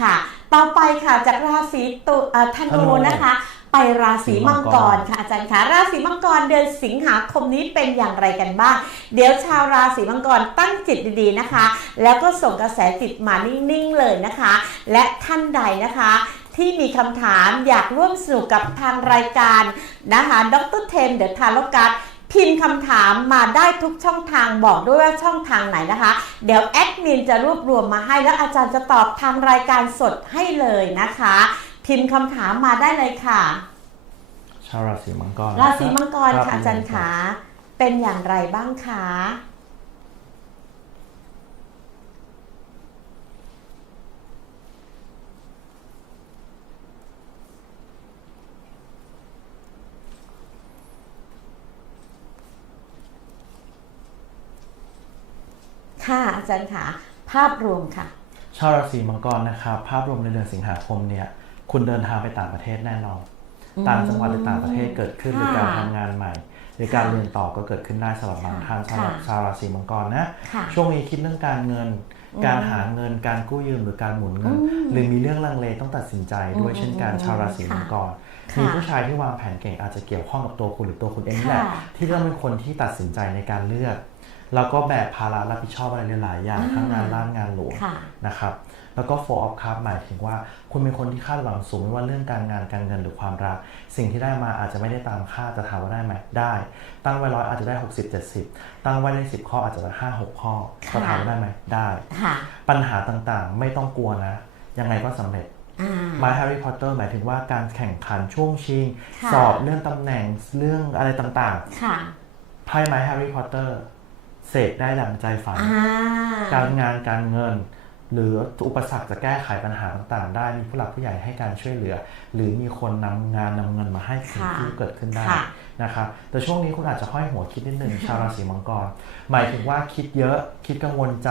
ค่ะ ต่อไปค่ะจากราศีตุเอ่อธธนูนูนะคะ ไปราศีมังกรมังกรค่ะอาจารย์คะราศีมังกรเดือนสิงหาคมนี้เป็นอย่างไรกันบ้าง เดี๋ยวชาวราศีมังกรตั้งจิตดีๆนะคะ แล้วก็ส่งกระแสจิตมานิ่งๆเลยนะคะ และท่านใดนะคะที่มีคำถามอยากร่วมสนุกกับทางรายการนะคะ ดรเทมเดอะทาโลกัส พิมพ์คำถามมาได้ทุกช่องทางบอกด้วยว่าช่องทางไหนนะคะ เดี๋ยวแอดมินจะรวบรวมมาให้แล้วอาจารย์จะตอบทางรายการสดให้เลยนะคะ พิมพ์คำถามมาได้เลยค่ะ ชาวราศีมังกรราศีมังกรคบค่ะอาจารย์ขาเป็นอย่างไรบ้างคะ ค่ะอาจารย์ขาภาพรวมค่ะ ชาวราศีมังกรนะครับภาพรวมในเดือนสิงหาคมเนี่ยคุณเดินทางไปต่างประเทศแน่นอนอืมต่างจังหวัดหรือต่างประเทศเกิดขึ้นหรือค่ะการทำงานใหม่หรือการค่ะเรียนต่อก็เกิดขึ้นได้สำหรับบางท่านสำหรับค่ะชาวราศีมังกรนะค่ะช่วงนี้คิดเรื่องการเงินอืมการหาเงินการกู้ยืมหรือการหมุนเงินอืมหรือมีเรื่องลังเลต้องตัดสินใจด้วยอืมเช่นกันอืมชาวราศีค่ะมังกรค่ะมีผู้ชายที่วางแผนเก่งอาจจะเกี่ยวข้องกับตัวคุณหรือตัวคุณเองนี่แหละค่ะที่ต้องเป็นคนที่ตัดสินใจในการเลือก แล้วก็แบกภาระรับผิดชอบอะไรหลายๆอย่างอ่าทั้งงานร้านงานหลวงค่ะนะครับแล้วก็ four of cup หมายถึงว่าคุณเป็นคนที่คาดหวังสูงไม่ว่าเรื่องการงานการเงินหรือความรัก สิ่งที่ได้มาอาจจะไม่ได้ตามคาดจะถามว่าได้ไหมได้ ตั้งไว้ร้อยอาจจะได้ 60 70 ตั้งไว้ได้ 10 ข้ออาจจะได้5 6 ข้อค่ะจะถามว่าได้ไหมได้ค่ะปัญหาต่างๆ ไม่ต้องกลัวนะ ยังไงก็สำเร็จอ่ามาแฮร์รี่พอตเตอร์หมายถึงว่าการแข่งขันช่วงชิงค่ะสอบเรื่องตำแหน่งเรื่องอะไรต่างค่ะๆไพ่ไม้แฮร์รี่พอตเตอร์ เสกได้ดังใจฝันอ่าการงานการเงิน หรืออุปสรรคจะแก้ไขปัญหาต่างๆ ได้มีผู้หลักผู้ใหญ่ให้การช่วยเหลือ หรือมีคนนำงานนำเงินมาให้สิ่งค่ะที่เกิดขึ้นได้ค่ะนะครับแต่ช่วงนี้คุณอาจจะห้อยหัวคิดนิดนึงชาวราศีมังกร หมายถึงว่าคิดเยอะคิดกังวลใจ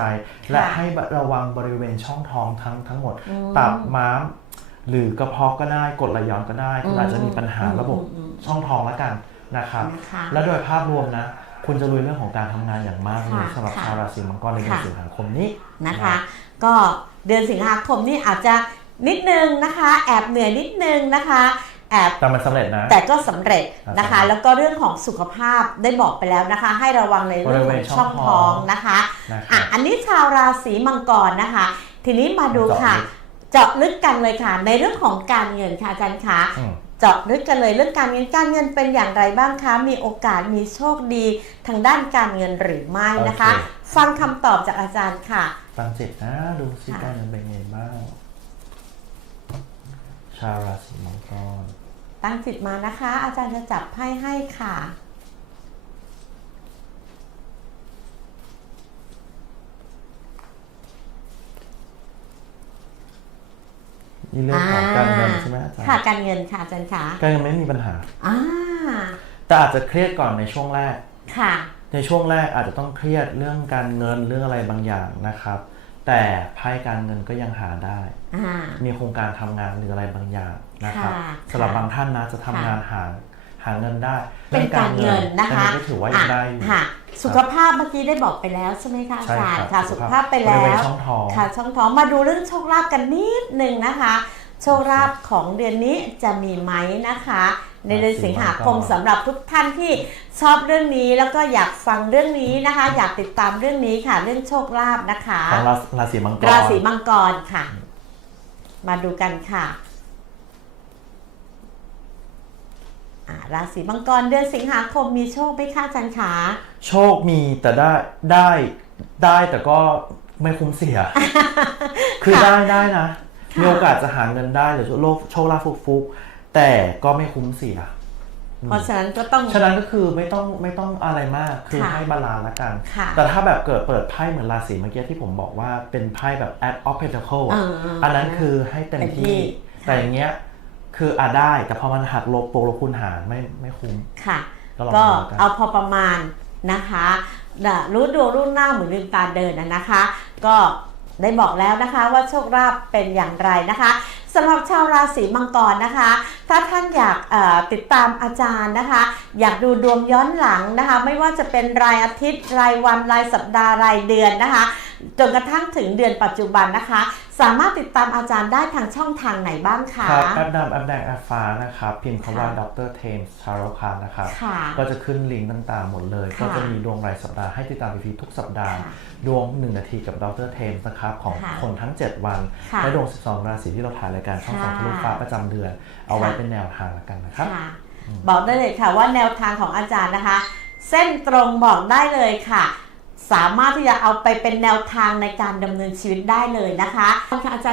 และให้ระวังบริเวณช่องท้องทั้งทั้งหมดอืมตับม้ามหรือกระเพาะก็ได้กรดไหลย้อนก็ได้คุณอาจจะมีปัญหาระบบอืมช่องท้องแล้วกันนะครับนะคะและโดยภาพรวมนะ คุณจะลุยเรื่องของการทำงานอย่างมากเลยค่ะสำหรับค่ะชาวราศีมังกรในเดือนค่ะสิงหาคมนี้นะคะ ก็เดือนสิงหาคมนี่อาจจะนิดนึงนะคะ แอบเหนื่อยนิดนึงนะคะแอบแต่มันสำเร็จนะแต่ก็สำเร็จนะคะสำเร็จแล้วก็เรื่องของสุขภาพได้บอกไปแล้วนะคะ ให้ระวังในเรื่องของช่องท้องนะคะนะคอะรับอันนี้ชาวราศีมังกรนะคะ ทีนี้มาดูค่ะเจาะลึกเจาะลึกกันเลยค่ะ ในเรื่องของการเงินค่ะอาจารย์คะอืม เจาะลึกกันเลยเรื่องการเงินการเงินเป็นอย่างไรบ้างคะ มีโอกาสมีโชคดีทางด้านการเงินหรือไม่นะคะโอเคฟังคำตอบจากอาจารย์ค่ะตั้งจิตนะดูซิค่ะ การเงินเป็นไงบ้างชาวราศีมังกร ตั้งจิตมานะคะ อาจารย์จะจับไพ่ให้ค่ะ นี่เรื่องของการเงินใช่ไหมอาจารย์ค่ะการเงินค่ะอาจารย์คะการเงินไม่มีปัญหาอ่าแต่อาจจะเครียดก่อนในช่วงแรกค่ะ ในช่วงแรกอาจจะต้องเครียดเรื่องการเงินเรื่องอะไรบางอย่างนะครับ แต่ไพ่การเงินก็ยังหาได้อ่ามีโครงการทำงานหรืออะไรบางอย่างนะครับค่ะสำหรับค่ะบางท่านนะจะทำงานหา หาเงินได้เป็นการเงินนะคะอัก็ถือว่ายังได้อยู่ค่ะสุขภาพเมื่อกี้ได้บอกไปแล้วใช่ไหมคะอาใช่จารครัย์บค่ะสุขภาพไปแล้บริเวณวช่องท้องค่ะช่องท้องมาดูเรื่องโชคลาภกันนิดหนึ่งนะคะโชคลาภของเดือนนี้จะมีไหมนะคะ ในเดือนสิงหาคมสำหรับทุกท่านที่ชอบเรื่องนี้แล้วก็อยากฟังเรื่องนี้นะคะ อยากติดตามเรื่องนี้ค่ะ เรื่องโชคลาภนะคะของราราศีมังกรราศีมังกรค่ะ มาดูกันค่ะอ่า ราศีมังกรเดือนสิงหาคมมีโชคไหมคะอาจารย์คะโชคมีแต่ได้ได้ได้แต่ก็ไม่คุ้มเสีย คือได้ได้นะค่ะมีโอกาสจะหาเงินได้หรือโลกโชคลาภฟุกๆแต่ก็ไม่คุ้มเสีย เพราะฉะนั้นก็ต้อง ฉะนั้นก็คือไม่ต้องไม่ต้องอะไรมากคือค่ะให้บาลานซ์ละกันค่ะแต่ถ้าแบบเกิดเปิดไพ่เหมือนราศีเมื่อกี้ที่ผมบอกว่าเป็นไพ่แบบ Add of Pentacle เออะออันนั้นคือให้เต็มเต็มที่ที่แต่อย่างเงี้ย คืออะได้แต่พอมันหักลบโปรลบคูณหารไม่ไม่คุ้มค่ะ ก็ลองก็ดูกัน เอาพอประมาณนะคะน่ะรู้ดวงรุ่นหน้าเหมือนลืมตาเดินนะนะคะ ก็ได้บอกแล้วนะคะว่าโชคลาภเป็นอย่างไรนะคะสำหรับชาวราศีมังกรนะคะ ถ้าท่านอยากเอ่อติดตามอาจารย์นะคะ อยากดูดวงย้อนหลังนะคะ ไม่ว่าจะเป็นรายอาทิตย์ รายวันรายสัปดาห์รายเดือนนะคะ จนกระทั่งถึงเดือนปัจจุบันนะคะ สามารถติดตามอาจารย์ได้ทางช่องทางไหนบ้างคะครับแอปดำแอปแดงแอปฟ้านะครับพิมพ์คำว่าค่ะดรเทมส์ชาโรคานะครับค่ะก็จะขึ้นลิงก์ต่างๆหมดเลยค่ะก็จะมีดวงรายสัปดาห์ให้ติดตามพีทุกสัปดาห์ค่ะดวง 1 นาทีกับดรเทมส์นะครับของค่ะคนทั้ง 7 วันค่ะและดวง 12 ราศีที่เราถ่ายรายการช่องสองค่ะทะลุฟ้าประจำเดือน เอาไว้ค่ะเป็นแนวทางแล้วกันนะครับค่ะบอกได้เลยค่ะว่าแนวทางของอาจารย์นะคะ เส้นตรงบอกได้เลยค่ะ สามารถที่จะเอาไปเป็นแนวทางในการดำเนินชีวิตได้เลยนะคะค่ะอาจารย์